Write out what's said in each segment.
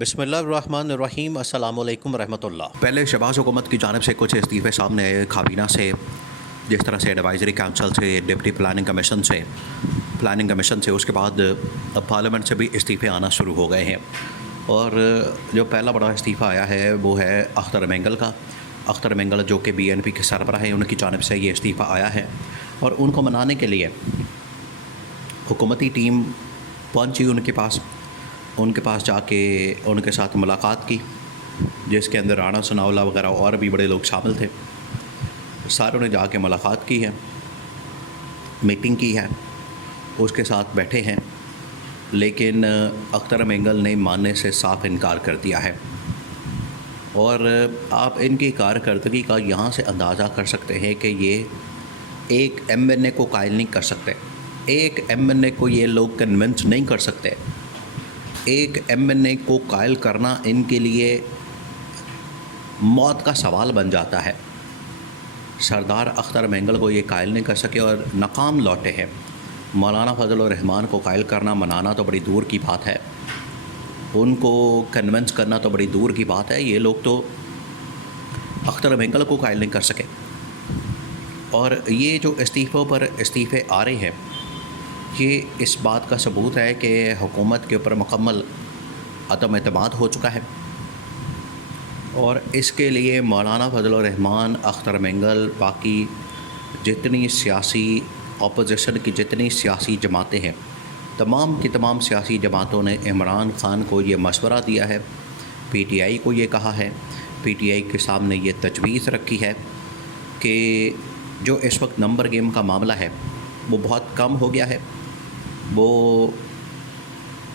بسم اللہ الرحمن الرحیم، السلام علیکم ورحمۃ اللہ۔ پہلے شہباز حکومت کی جانب سے کچھ استعفے سامنے آئے کابینہ سے، جس طرح سے ایڈوائزری کونسل سے، ڈپٹی پلاننگ کمیشن سے، اس کے بعد پارلیمنٹ سے بھی استعفے آنا شروع ہو گئے ہیں۔ اور جو پہلا بڑا استعفیٰ آیا ہے وہ ہے اختر مینگل کا۔ اختر مینگل جو کہ BNP کے سربراہ ہیں، ان کی جانب سے یہ استعفیٰ آیا ہے، اور ان کو منانے کے لیے حکومتی ٹیم پہنچی ان کے پاس جا کے ان کے ساتھ ملاقات کی، جس کے اندر رانا ثناءاللہ وغیرہ اور بھی بڑے لوگ شامل تھے۔ ساروں نے جا کے ملاقات کی ہے، میٹنگ کی ہے، اس کے ساتھ بیٹھے ہیں، لیکن اختر مینگل نے ماننے سے صاف انکار کر دیا ہے۔ اور آپ ان کی کارکردگی کا یہاں سے اندازہ کر سکتے ہیں کہ یہ ایک MNA کو قائل نہیں کر سکتے، ایک MNA کو یہ لوگ کنونس نہیں کر سکتے۔ ایک MNA کو قائل کرنا ان کے لیے موت کا سوال بن جاتا ہے۔ سردار اختر مینگل کو یہ قائل نہیں کر سکے اور ناکام لوٹے ہیں۔ مولانا فضل الرحمان کو قائل کرنا، منانا تو بڑی دور کی بات ہے، ان کو کنونس کرنا تو بڑی دور کی بات ہے، یہ لوگ تو اختر مینگل کو قائل نہیں کر سکے۔ اور یہ جو استعفوں پر استعفے آ رہے ہیں، یہ اس بات کا ثبوت ہے کہ حکومت کے اوپر مکمل عدم اعتماد ہو چکا ہے، اور اس کے لیے مولانا فضل الرحمان، اختر مینگل، باقی جتنی سیاسی اپوزیشن کی جتنی سیاسی جماعتیں ہیں، تمام کی تمام سیاسی جماعتوں نے عمران خان کو یہ مشورہ دیا ہے، PTI کو یہ کہا ہے، PTI کے سامنے یہ تجویز رکھی ہے کہ جو اس وقت نمبر گیم کا معاملہ ہے وہ بہت کم ہو گیا ہے، وہ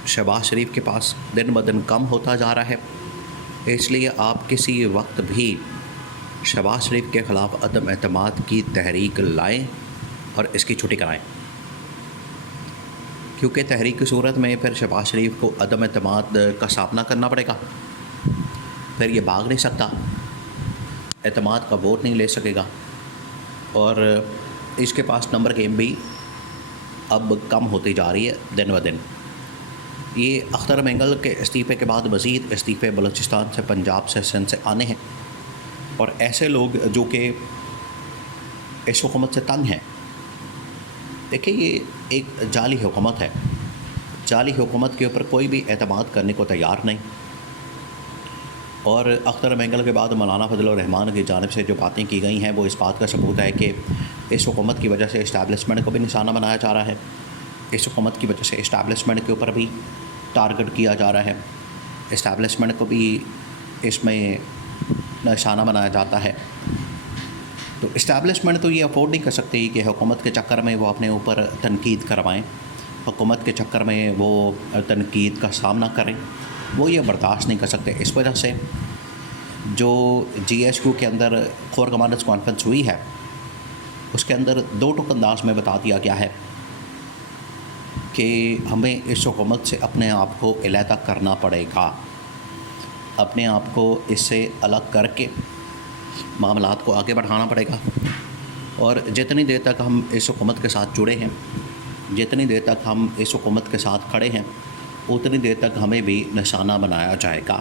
شہباز شریف کے پاس دن بدن کم ہوتا جا رہا ہے، اس لیے آپ کسی وقت بھی شہباز شریف کے خلاف عدم اعتماد کی تحریک لائیں اور اس کی چھٹی کرائیں، کیونکہ تحریک کی صورت میں پھر شہباز شریف کو عدم اعتماد کا سامنا کرنا پڑے گا، پھر یہ بھاگ نہیں سکتا، اعتماد کا ووٹ نہیں لے سکے گا، اور اس کے پاس نمبر گیم بھی اب کم ہوتی جا رہی ہے دن بدن۔ یہ اختر مینگل کے استعفے کے بعد مزید استعفے بلوچستان سے، پنجاب سے، سندھ سے آنے ہیں، اور ایسے لوگ جو کہ اس حکومت سے تنگ ہیں۔ دیکھیں، یہ ایک جعلی حکومت ہے، جعلی حکومت کے اوپر کوئی بھی اعتماد کرنے کو تیار نہیں، اور اختر مینگل کے بعد مولانا فضل الرحمان کی جانب سے جو باتیں کی گئی ہیں وہ اس بات کا ثبوت ہے کہ اس حکومت کی وجہ سے اسٹیبلشمنٹ کو بھی نشانہ بنایا جا رہا ہے، اس حکومت کی وجہ سے اسٹیبلشمنٹ کے اوپر بھی ٹارگٹ کیا جا رہا ہے، اسٹیبلشمنٹ کو بھی اس میں نشانہ بنایا جاتا ہے۔ تو اسٹیبلشمنٹ تو یہ افورڈ نہیں کر سکتی کہ حکومت کے چکر میں وہ اپنے اوپر تنقید کروائیں، حکومت کے چکر میں وہ تنقید کا سامنا کریں، وہ یہ برداشت نہیں کر سکتے۔ اس وجہ سے جو GSQ کے اندر کور کمانڈرز کانفرنس ہوئی ہے، اس کے اندر دو ٹوک انداز میں بتا دیا گیا ہے کہ ہمیں اس حکومت سے اپنے آپ کو علیحدہ کرنا پڑے گا، اپنے آپ کو اس سے الگ کر کے معاملات کو آگے بڑھانا پڑے گا، اور جتنی دیر تک ہم اس حکومت کے ساتھ جڑے ہیں، جتنی دیر تک ہم اس حکومت کے ساتھ کھڑے ہیں، اتنی دیر تک ہمیں بھی نشانہ بنایا جائے گا۔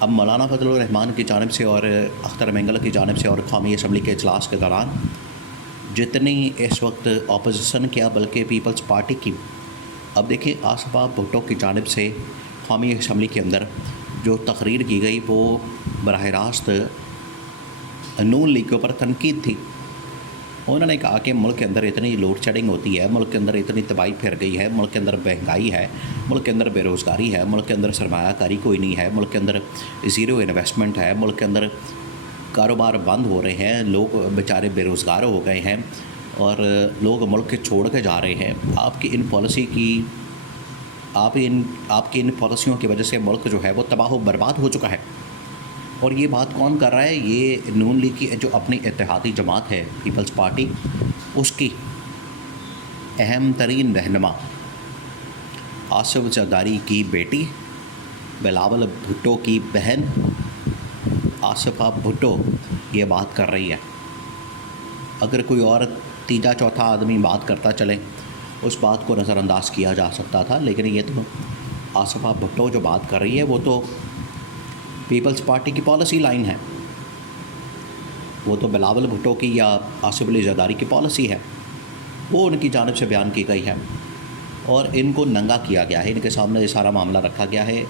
اب مولانا فضل الرحمان کی جانب سے اور اختر مینگل کی جانب سے اور قومی اسمبلی کے اجلاس کے دوران جتنی اس وقت اپوزیشن کیا، بلکہ پیپلز پارٹی کی، اب دیکھیں آصف بھٹو کی جانب سے قومی اسمبلی کے اندر جو تقریر کی گئی وہ براہ راست نون لیگ کے اوپر تنقید تھی۔ انہوں نے کہا کہ ملک کے اندر اتنی لوڈ شیڈنگ ہوتی ہے، ملک کے اندر اتنی تباہی پھیر گئی ہے، ملک کے اندر مہنگائی ہے، ملک کے اندر بے روزگاری ہے، ملک کے اندر سرمایہ کاری کوئی نہیں ہے، ملک کے اندر زیرو انویسٹمنٹ ہے، ملک کے اندر کاروبار بند ہو رہے ہیں، لوگ بیچارے بے روزگار ہو گئے ہیں، اور لوگ ملک کے چھوڑ کے جا رہے ہیں۔ آپ کی ان پالیسیوں کی وجہ سے ملک جو ہے وہ تباہ و برباد ہو چکا ہے۔ اور یہ بات کون کر رہا ہے؟ یہ نون لیگ کی جو اپنی اتحادی جماعت ہے پیپلز پارٹی، اس کی اہم ترین رہنما آصف زرداری کی بیٹی بلاول بھٹو کی بہن آصفہ بھٹو یہ بات کر رہی ہے۔ اگر کوئی اور تیجا چوتھا آدمی بات کرتا چلے، اس بات کو نظر انداز کیا جا سکتا تھا، لیکن یہ تو آصفہ بھٹو جو بات کر رہی ہے وہ تو پیپلز پارٹی کی پالیسی لائن ہے، وہ تو بلاول بھٹو کی یا آصف علی زرداری کی پالیسی ہے، وہ ان کی جانب سے بیان کی گئی ہے اور ان کو ننگا کیا گیا ہے، ان کے سامنے یہ سارا معاملہ رکھا گیا ہے،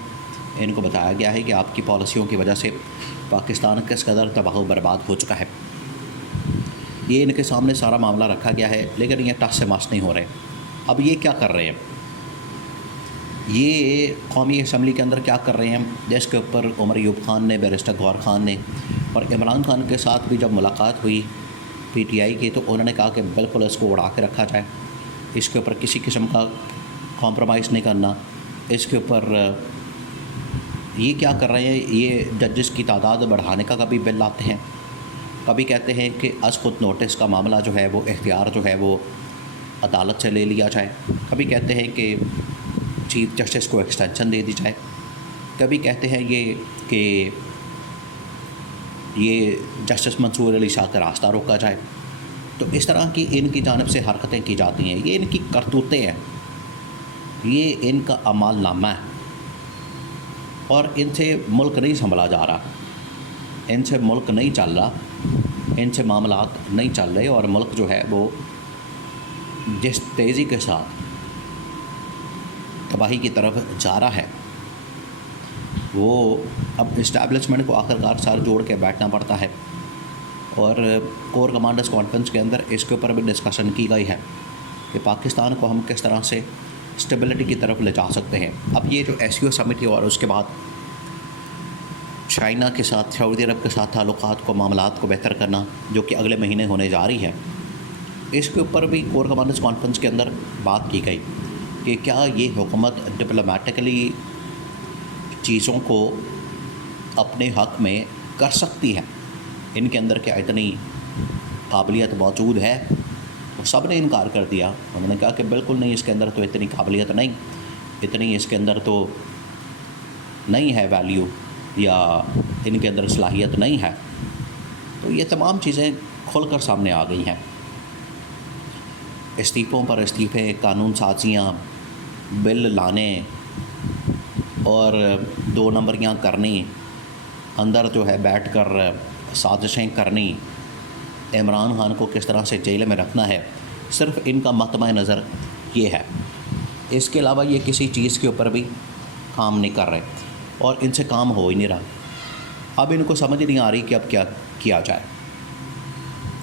ان کو بتایا گیا ہے کہ آپ کی پالیسیوں کی وجہ سے پاکستان کس قدر تباہ و برباد ہو چکا ہے۔ یہ ان کے سامنے سارا معاملہ رکھا گیا ہے، لیکن یہ ٹس سے مس نہیں ہو رہے۔ اب یہ کیا کر رہے ہیں، یہ قومی اسمبلی کے اندر کیا کر رہے ہیں، جس کے اوپر عمر ایوب خان نے، بیرسٹر غور خان نے اور عمران خان کے ساتھ بھی جب ملاقات ہوئی پی ٹی آئی کی، تو انہوں نے کہا کہ بالکل اس کو اڑا کے رکھا جائے، اس کے اوپر کسی قسم کا کمپرومائز نہیں کرنا۔ اس کے اوپر یہ کیا کر رہے ہیں، یہ ججز کی تعداد بڑھانے کا کبھی بل لاتے ہیں، کبھی کہتے ہیں کہ از خود نوٹس کا معاملہ جو ہے وہ اختیار جو ہے وہ عدالت سے لے لیا جائے، کبھی کہتے ہیں کہ چیف جسٹس کو ایکسٹینشن دے دی جائے، کبھی کہتے ہیں یہ جسٹس منصور علی شاہ کا راستہ روکا جائے۔ تو اس طرح کی ان کی جانب سے حرکتیں کی جاتی ہیں، یہ ان کی کرتوتیں ہیں، یہ ان کا اعمال نامہ ہے اور ان سے ملک نہیں سنبھلا جا رہا، ان سے ملک نہیں چل رہا، ان سے معاملات نہیں چل رہے اور ملک جو ہے وہ جس تیزی کے ساتھ تباہی کی طرف جا رہا ہے، وہ اب اسٹیبلشمنٹ کو آخرکار سر جوڑ کے بیٹھنا پڑتا ہے اور کور کمانڈرز کانفرنس کے اندر اس کے اوپر بھی ڈسکشن کی گئی ہے کہ پاکستان کو ہم کس طرح سے اسٹیبلٹی کی طرف لے جا سکتے ہیں۔ اب یہ جو ایس او سمٹ اور اس کے بعد چائنا کے ساتھ، سعودی عرب کے ساتھ تعلقات کو، معاملات کو بہتر کرنا جو کہ اگلے مہینے ہونے جا رہی ہے، اس کے اوپر بھی کور کمانڈرز کانفرنس کے اندر بات کی گئی کہ کیا یہ حکومت ڈپلومیٹکلی چیزوں کو اپنے حق میں کر سکتی ہے، ان کے اندر کیا اتنی قابلیت موجود ہے۔ تو سب نے انکار کر دیا، انہوں نے کہا کہ بالکل نہیں، اس کے اندر تو اتنی قابلیت نہیں، اتنی اس کے اندر تو نہیں ہے ویلیو یا ان کے اندر صلاحیت نہیں ہے۔ تو یہ تمام چیزیں کھل کر سامنے آ گئی ہیں، استعفوں پر استعفے، قانون سازیاں، بل لانے اور 2 نمبریاں کرنی، اندر جو ہے بیٹھ کر سازشیں کرنی، عمران خان کو کس طرح سے جیل میں رکھنا ہے، صرف ان کا مطمع نظر یہ ہے، اس کے علاوہ یہ کسی چیز کے اوپر بھی کام نہیں کر رہے اور ان سے کام ہو ہی نہیں رہا۔ اب ان کو سمجھ نہیں آ رہی کہ اب کیا کیا جائے۔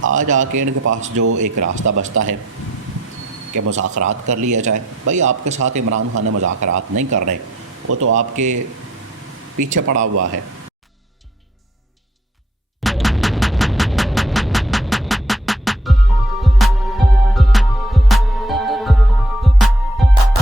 آج آ کے ان کے پاس جو ایک راستہ بچتا ہے کہ مذاکرات کر لیا جائے۔ بھائی آپ کے ساتھ عمران خان مذاکرات نہیں کر رہے، وہ تو آپ کے پیچھے پڑا ہوا ہے،